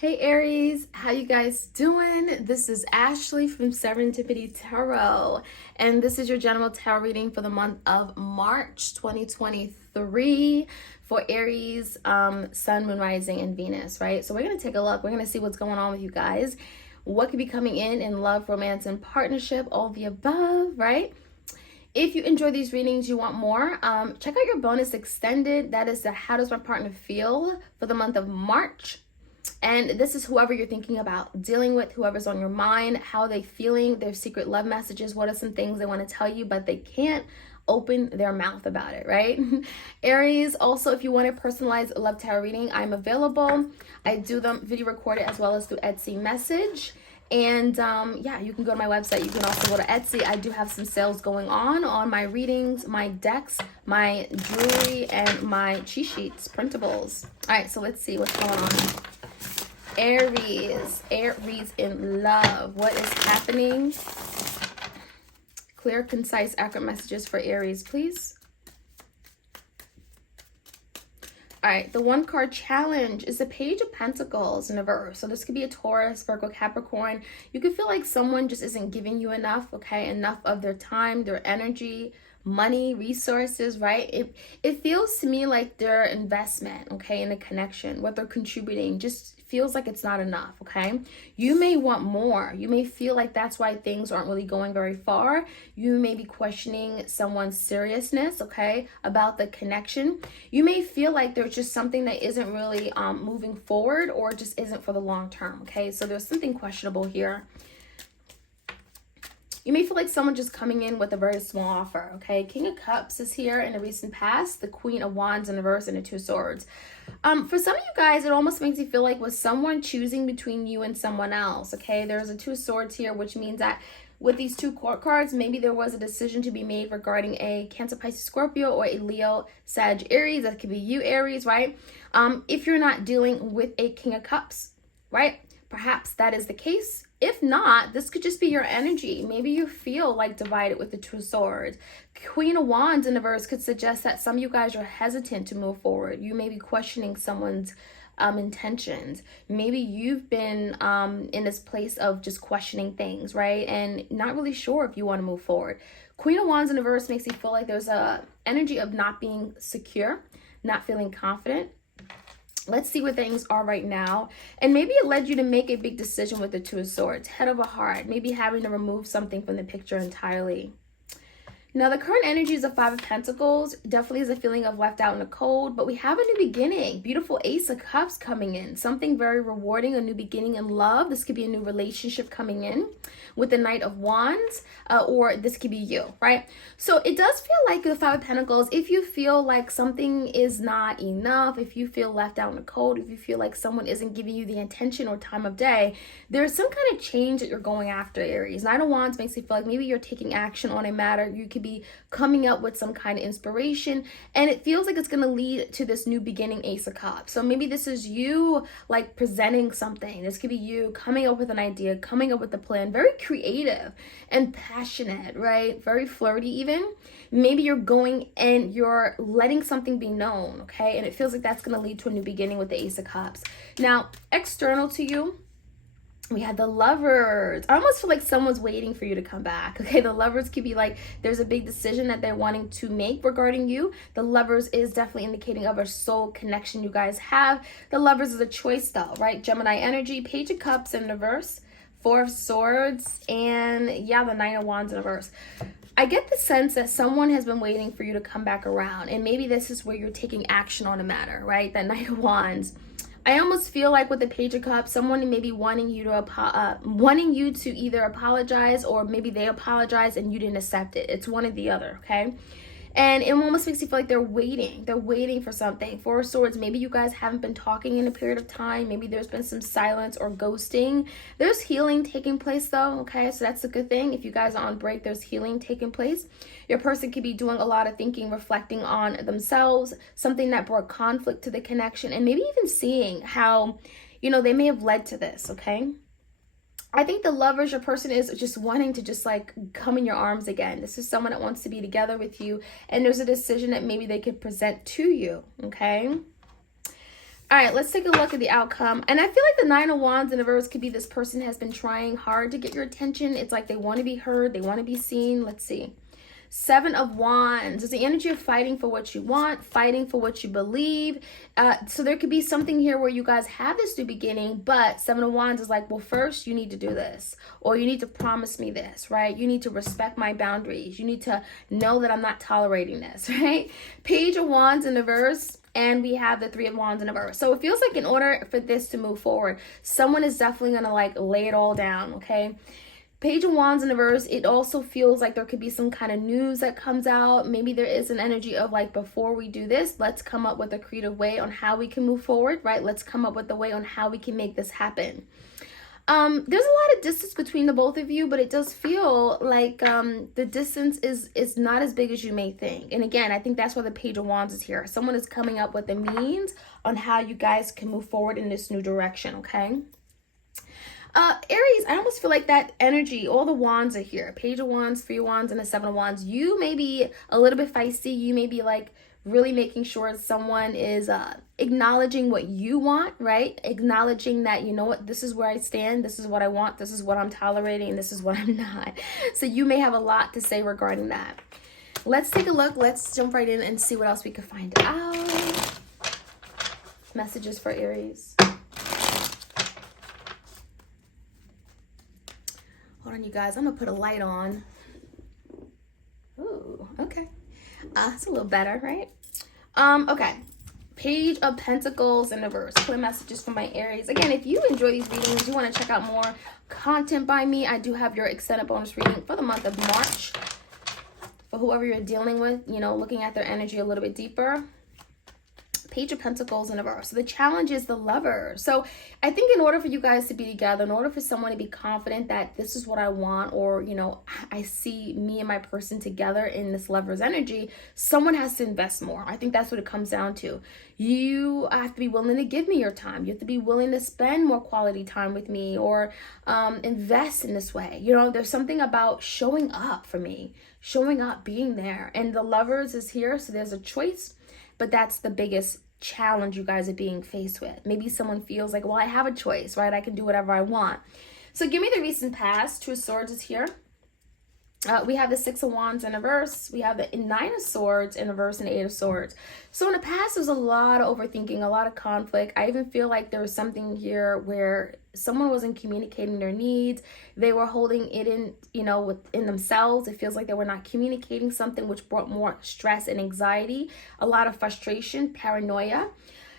Hey Aries, how you guys doing? This is Ashley from Serendipity Tarot, and this is your general tarot reading for the month of March 2023 for Aries, Sun, Moon, Rising, and Venus, right? So we're going to take a look. We're going to see what's going on with you guys, what could be coming in love, romance, and partnership, all the above, right? If you enjoy these readings, you want more, check out your bonus extended. That is the How Does My Partner Feel for the month of March. And this is whoever you're thinking about dealing with, whoever's on your mind, how they feeling, their secret love messages, what are some things they want to tell you, but they can't open their mouth about it, right? Aries, also, if you want a personalized love tarot reading, I'm available. I do them video recorded as well as through Etsy message. And yeah, you can go to my website. You can also go to Etsy. I do have some sales going on my readings, my decks, my jewelry, and my cheat sheets, printables. All right, so let's see what's going on. Aries in love. What is happening? Clear, concise, accurate messages for Aries, please. All right, the one card challenge is the Page of Pentacles in reverse. So this could be a Taurus, Virgo, Capricorn. You could feel like someone just isn't giving you enough, okay? Enough of their time, their energy, money, resources, right? It feels to me like their investment, okay, in a connection, what they're contributing just feels like it's not enough, okay? You may want more. You may feel like that's why things aren't really going very far. You may be questioning someone's seriousness, okay, about the connection. You may feel like there's just something that isn't really moving forward or just isn't for the long term, okay? So there's something questionable here. You may feel like someone just coming in with a very small offer, okay? King of Cups is here in the recent past, the Queen of Wands in reverse, and the Two of Swords. For some of you guys, it almost makes you feel like was someone choosing between you and someone else, okay? There's a Two of Swords here, which means that with these two court cards, maybe there was a decision to be made regarding a Cancer, Pisces, Scorpio, or a Leo, Sag, Aries. That could be you, Aries, right? If you're not dealing with a King of Cups, right? Perhaps that is the case. If not, this could just be your energy. Maybe you feel like divided with the Two of Swords. Queen of Wands in the verse could suggest that some of you guys are hesitant to move forward. You may be questioning someone's intentions. Maybe you've been in this place of just questioning things, right? And not really sure if you want to move forward. Queen of Wands in the verse makes you feel like there's a energy of not being secure, not feeling confident. Let's see where things are right now. And maybe it led you to make a big decision with the Two of Swords. Head over heart. Maybe having to remove something from the picture entirely. Now, the current energy is a Five of Pentacles. Definitely is a feeling of left out in the cold. But we have a new beginning. Beautiful Ace of Cups coming in. Something very rewarding. A new beginning in love. This could be a new relationship coming in with the Knight of Wands. Or this could be you, right? So it does feel like the Five of Pentacles. If you feel like something is not enough, if you feel left out in the cold, if you feel like someone isn't giving you the attention or time of day, there's some kind of change that you're going after, Aries. Knight of Wands makes you feel like maybe you're taking action on a matter. You could be coming up with some kind of inspiration, and it feels like it's going to lead to this new beginning, Ace of Cups. So maybe this is you like presenting something. This could be you coming up with an idea, coming up with a plan, very creative and passionate, right? Very flirty even. Maybe you're going and you're letting something be known, okay? And it feels like that's going to lead to a new beginning with the Ace of Cups. Now, external to you, we had the Lovers. I almost feel like someone's waiting for you to come back. Okay, the Lovers could be like there's a big decision that they're wanting to make regarding you. The Lovers is definitely indicating of a soul connection you guys have. The Lovers is a choice though, right? Gemini energy, Page of Cups in reverse, Four of Swords, and yeah, the Knight of Wands in reverse. I get the sense that someone has been waiting for you to come back around, and maybe this is where you're taking action on a matter, right? That Knight of Wands. I almost feel like with the Page of Cups, someone may be wanting you to either apologize, or maybe they apologize and you didn't accept it. It's one or the other, okay? And it almost makes you feel like they're waiting. They're waiting for something. Four of Swords, maybe you guys haven't been talking in a period of time. Maybe there's been some silence or ghosting. There's healing taking place though, okay? So that's a good thing. If you guys are on break, there's healing taking place. Your person could be doing a lot of thinking, reflecting on themselves, something that brought conflict to the connection, and maybe even seeing how, they may have led to this, okay? I think the Lovers, your person is just wanting to just like come in your arms again. This is someone that wants to be together with you, and there's a decision that maybe they could present to you, okay? All right, let's take a look at the outcome. And I feel like the Nine of Wands in reverse could be this person has been trying hard to get your attention. It's like they want to be heard. They want to be seen. Let's see. Seven of Wands is the energy of fighting for what you want, fighting for what you believe. So there could be something here where you guys have this new beginning, but Seven of Wands is like, well, first you need to do this, or you need to promise me this, right? You need to respect my boundaries. You need to know that I'm not tolerating this, right? Page of Wands in reverse. And we have the Three of Wands in reverse. So it feels like in order for this to move forward, someone is definitely going to like lay it all down, okay? Page of Wands in reverse, it also feels like there could be some kind of news that comes out. Maybe there is an energy of like, before we do this, let's come up with a creative way on how we can move forward, right? Let's come up with a way on how we can make this happen. There's a lot of distance between the both of you, but it does feel like the distance is not as big as you may think. And again, I think that's why the Page of Wands is here. Someone is coming up with the means on how you guys can move forward in this new direction, okay? Aries, I almost feel like that energy, all the wands are here. Page of Wands, Three of Wands, and the Seven of Wands. You may be a little bit feisty. You may be like really making sure someone is acknowledging what you want, right? Acknowledging that, you know what, this is where I stand, this is what I want, this is what I'm tolerating, and this is what I'm not. So you may have a lot to say regarding that. Let's take a look. Let's jump right in and see what else we can find out. Messages for Aries. Hold on, you guys. I'm going to put a light on. Ooh, okay. It's a little better, right? Okay. Page of Pentacles in reverse. Clear messages for my Aries. Again, if you enjoy these readings, you want to check out more content by me, I do have your extended bonus reading for the month of March. For whoever you're dealing with, you know, looking at their energy a little bit deeper. Page of Pentacles in reverse. So the challenge is the Lover. So I think in order for you guys to be together, in order for someone to be confident that this is what I want, or, you know, I see me and my person together in this Lover's energy, someone has to invest more. I think that's what it comes down to. You have to be willing to give me your time. You have to be willing to spend more quality time with me, or invest in this way. You know, there's something about showing up for me, showing up, being there. And the Lovers is here, so there's a choice. But that's the biggest challenge you guys are being faced with. Maybe someone feels like, well, I have a choice, right? I can do whatever I want. So give me the recent past. Two of Swords is here. We have the Six of Wands in reverse. We have the Nine of Swords in reverse and the Eight of Swords. So in the past, there's a lot of overthinking, a lot of conflict. I even feel like there was something here where someone wasn't communicating their needs. They were holding it in, you know, within themselves. It feels like they were not communicating something, which brought more stress and anxiety, a lot of frustration, paranoia.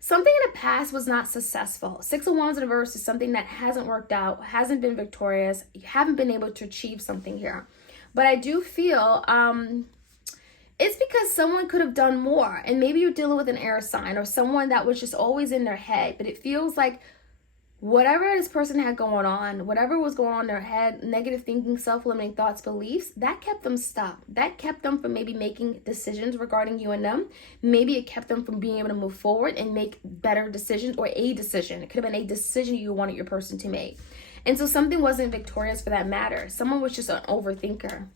Something in the past was not successful. Six of Wands in reverse is something that hasn't worked out, hasn't been victorious. You haven't been able to achieve something here. But I do feel it's because someone could have done more. And maybe you're dealing with an air sign or someone that was just always in their head. But it feels like whatever this person had going on, whatever was going on in their head, negative thinking, self-limiting thoughts, beliefs, that kept them stuck. That kept them from maybe making decisions regarding you and them. Maybe it kept them from being able to move forward and make better decisions, or a decision. It could have been a decision you wanted your person to make. And so something wasn't victorious for that matter. Someone was just an overthinker.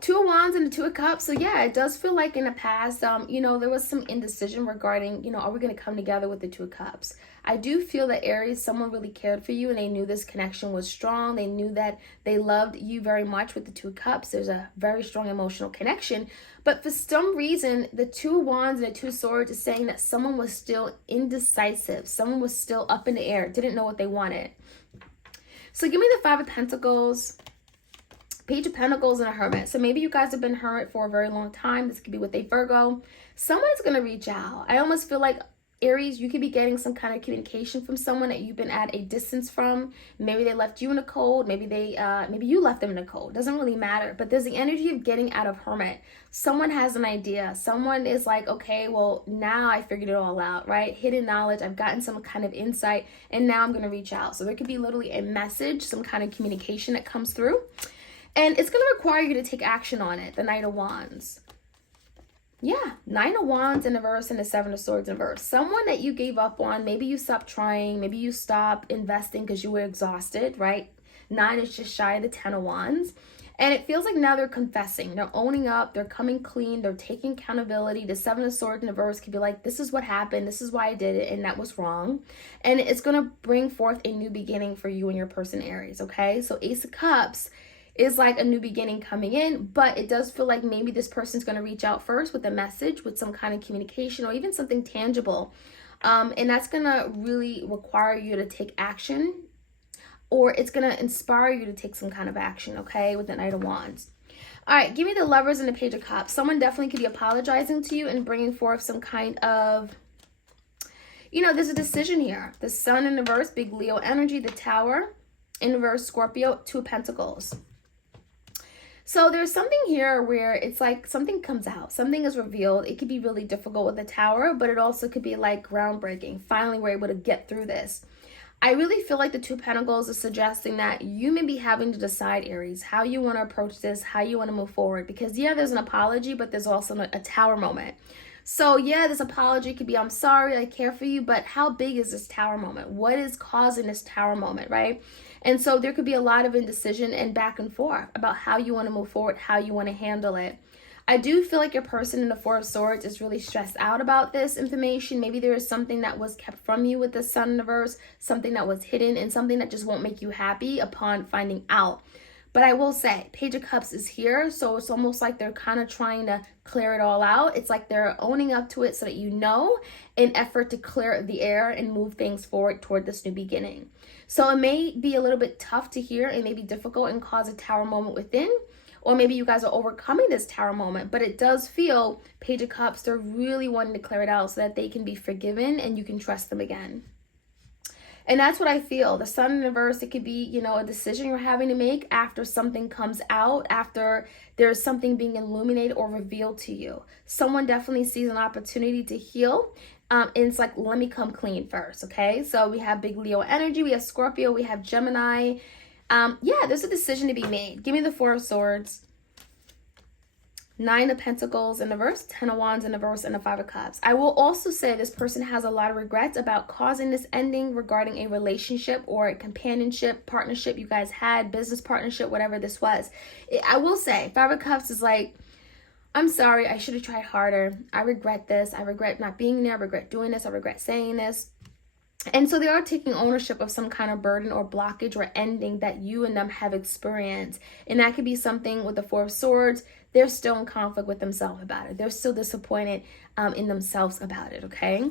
Two of Wands and the Two of Cups. So yeah, it does feel like in the past, you know, there was some indecision regarding, you know, are we going to come together with the Two of Cups? I do feel that Aries, someone really cared for you and they knew this connection was strong. They knew that they loved you very much with the Two of Cups. There's a very strong emotional connection. But for some reason, the Two of Wands and the Two of Swords is saying that someone was still indecisive. Someone was still up in the air, didn't know what they wanted. So give me the Five of Pentacles, Page of Pentacles, and a Hermit. So maybe you guys have been hermit for a very long time. This could be with a Virgo. Someone's going to reach out. I almost feel like Aries, you could be getting some kind of communication from someone that you've been at a distance from. Maybe they left you in the cold. Maybe maybe you left them in the cold. Doesn't really matter. But there's the energy of getting out of Hermit. Someone has an idea. Someone is like, okay, well, now I figured it all out, right? Hidden knowledge. I've gotten some kind of insight, and now I'm going to reach out. So there could be literally a message, some kind of communication that comes through. And it's going to require you to take action on it. The Knight of Wands. Yeah, Nine of Wands in reverse and the Seven of Swords in reverse. Someone that you gave up on. Maybe you stopped trying. Maybe you stopped investing because you were exhausted, right? Nine is just shy of the Ten of Wands. And it feels like now they're confessing, they're owning up, they're coming clean, they're taking accountability. The Seven of Swords in the verse could be like, this is what happened, this is why I did it, and that was wrong. And it's going to bring forth a new beginning for you and your person, Aries, okay? So Ace of Cups is like a new beginning coming in, but it does feel like maybe this person's going to reach out first with a message, with some kind of communication, or even something tangible. And that's going to really require you to take action, or it's going to inspire you to take some kind of action, okay, with the Knight of Wands. All right, give me the Lovers and the Page of Cups. Someone definitely could be apologizing to you and bringing forth some kind of, there's a decision here. The Sun in reverse, big Leo energy, the Tower in reverse, Scorpio, Two of Pentacles. So there's something here where it's like something comes out, something is revealed. It could be really difficult with the Tower, but it also could be like groundbreaking. Finally, we're able to get through this. I really feel like the Two of Pentacles is suggesting that you may be having to decide, Aries, how you want to approach this, how you want to move forward. Because yeah, there's an apology, but there's also a Tower moment. So yeah, this apology could be, I'm sorry, I care for you, but how big is this Tower moment? What is causing this Tower moment, right? And so there could be a lot of indecision and back and forth about how you want to move forward, how you want to handle it. I do feel like your person in the Four of Swords is really stressed out about this information. Maybe there is something that was kept from you with the Sun in reverse, something that was hidden, and something that just won't make you happy upon finding out. But I will say, Page of Cups is here, so it's almost like they're kind of trying to clear it all out. It's like they're owning up to it so that you know, in effort to clear the air and move things forward toward this new beginning. So it may be a little bit tough to hear, it may be difficult and cause a Tower moment within, or maybe you guys are overcoming this Tower moment, but it does feel, Page of Cups, they're really wanting to clear it out so that they can be forgiven and you can trust them again. And that's what I feel. The Sun in reverse, it could be, a decision you're having to make after something comes out, after there's something being illuminated or revealed to you. Someone definitely sees an opportunity to heal. And it's like, let me come clean first, okay? So we have big Leo energy, we have Scorpio, we have Gemini. Yeah, there's a decision to be made. Give me the Four of Swords, Nine of Pentacles in reverse, Ten of Wands in reverse, and the Five of Cups. I will also say this person has a lot of regrets about causing this ending regarding a relationship or a companionship, partnership you guys had, business partnership, whatever this was. I will say, Five of Cups is like, I'm sorry, I should have tried harder. I regret this. I regret not being there. I regret doing this. I regret saying this. And so they are taking ownership of some kind of burden or blockage or ending that you and them have experienced. And that could be something with the Four of Swords. They're still in conflict with themselves about it. They're still disappointed in themselves about it, okay?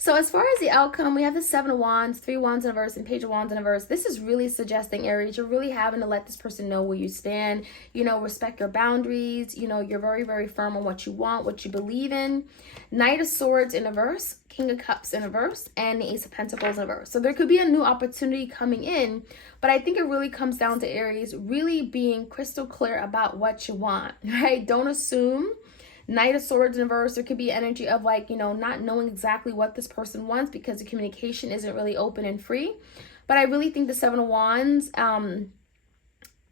So as far as the outcome, we have the Seven of Wands, Three Wands in reverse, and Page of Wands in reverse. This is really suggesting, Aries, you're really having to let this person know where you stand, respect your boundaries, you're very, very firm on what you want, what you believe in. Knight of Swords in reverse, King of Cups in reverse, and the Ace of Pentacles in reverse. So there could be a new opportunity coming in, but I think it really comes down to, Aries, really being crystal clear about what you want, right? Don't assume. Knight of Swords in reverse, there could be energy of like, not knowing exactly what this person wants because the communication isn't really open and free. But I really think the Seven of Wands,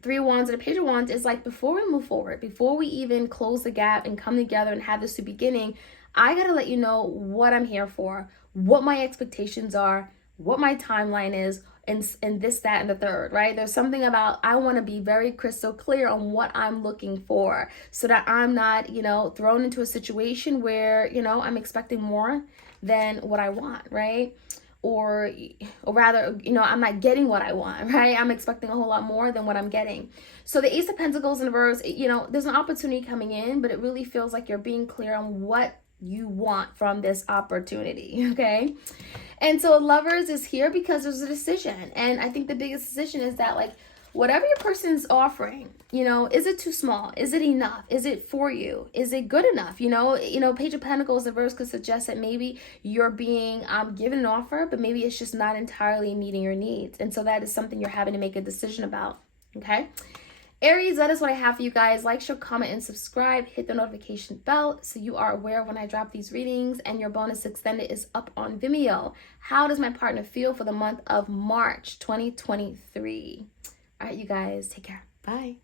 Three of Wands, and the Page of Wands is like, before we move forward, before we even close the gap and come together and have this new beginning, I got to let you know what I'm here for, what my expectations are, what my timeline is, and this, that, and the third, right? There's something about, I want to be very crystal clear on what I'm looking for so that I'm not, thrown into a situation where, I'm expecting more than what I want, right? Or rather, I'm not getting what I want, right? I'm expecting a whole lot more than what I'm getting. So the Ace of Pentacles in reverse, there's an opportunity coming in, but it really feels like you're being clear on what you want from this opportunity, okay? And so Lovers is here because there's a decision. And I think the biggest decision is that, like, whatever your person's offering, is it too small? Is it enough? Is it for you? Is it good enough? Page of Pentacles in reverse could suggest that maybe you're being given an offer, but maybe it's just not entirely meeting your needs. And so that is something you're having to make a decision about, okay? Aries, that is what I have for you guys. Like, share, comment, and subscribe. Hit the notification bell so you are aware when I drop these readings. And your bonus extended is up on Vimeo. How does my partner feel for the month of March 2023? All right, you guys, take care. Bye.